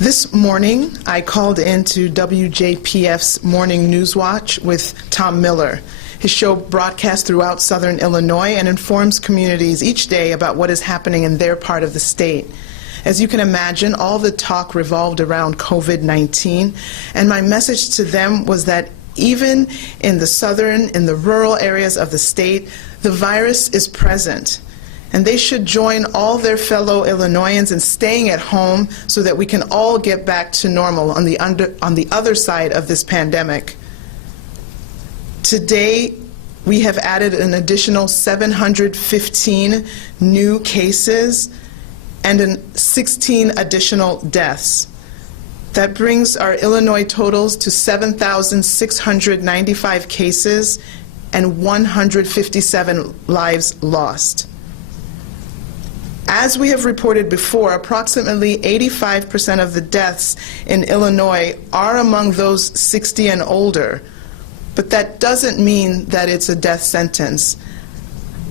This morning, I called into WJPF's Morning News Watch with Tom Miller. His show broadcasts throughout Southern Illinois and informs communities each day about what is happening in their part of the state. As you can imagine, all the talk revolved around COVID-19, and my message to them was that even in the rural areas of the state, the virus is present. And they should join all their fellow Illinoisans in staying at home so that we can all get back to normal on the other side of this pandemic. Today, we have added an additional 715 new cases and 16 additional deaths. That brings our Illinois totals to 7,695 cases and 157 lives lost. As we have reported before, approximately 85% of the deaths in Illinois are among those 60 and older, but that doesn't mean that it's a death sentence.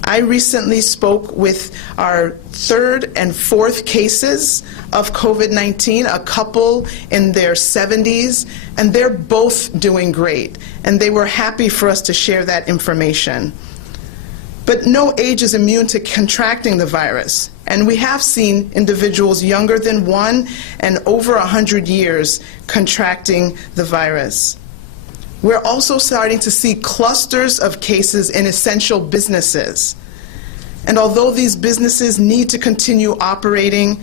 I recently spoke with our third and fourth cases of COVID-19, a couple in their 70s, and they're both doing great, and they were happy for us to share that information. But no age is immune to contracting the virus, and we have seen individuals younger than 1 and over 100 years contracting the virus. We're also starting to see clusters of cases in essential businesses. And although these businesses need to continue operating,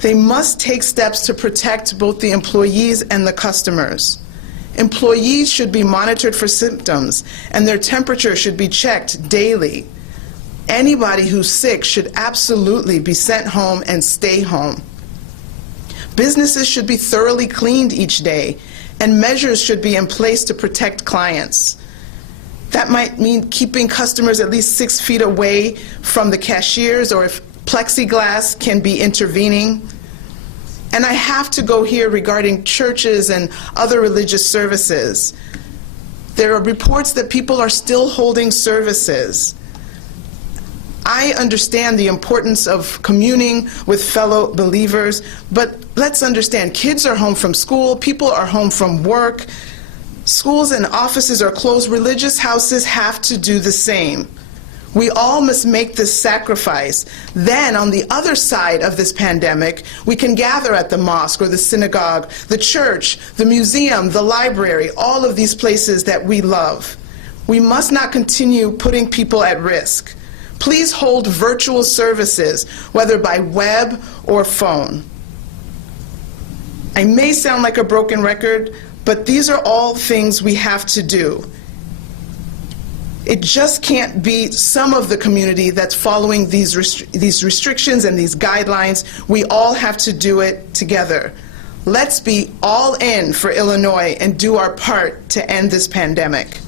they must take steps to protect both the employees and the customers. Employees should be monitored for symptoms, and their temperature should be checked daily. Anybody who's sick should absolutely be sent home and stay home. Businesses should be thoroughly cleaned each day, and measures should be in place to protect clients. That might mean keeping customers at least 6 feet away from the cashiers, or if plexiglass can be intervening. And I have to go here regarding churches and other religious services. There are reports that people are still holding services. I understand the importance of communing with fellow believers, but let's understand, kids are home from school, people are home from work, schools and offices are closed, religious houses have to do the same. We all must make this sacrifice. Then, on the other side of this pandemic, we can gather at the mosque or the synagogue, the church, the museum, the library, all of these places that we love. We must not continue putting people at risk. Please hold virtual services, whether by web or phone. I may sound like a broken record, but these are all things we have to do. It just can't be some of the community that's following these restrictions and these guidelines. We all have to do it together. Let's be all in for Illinois and do our part to end this pandemic.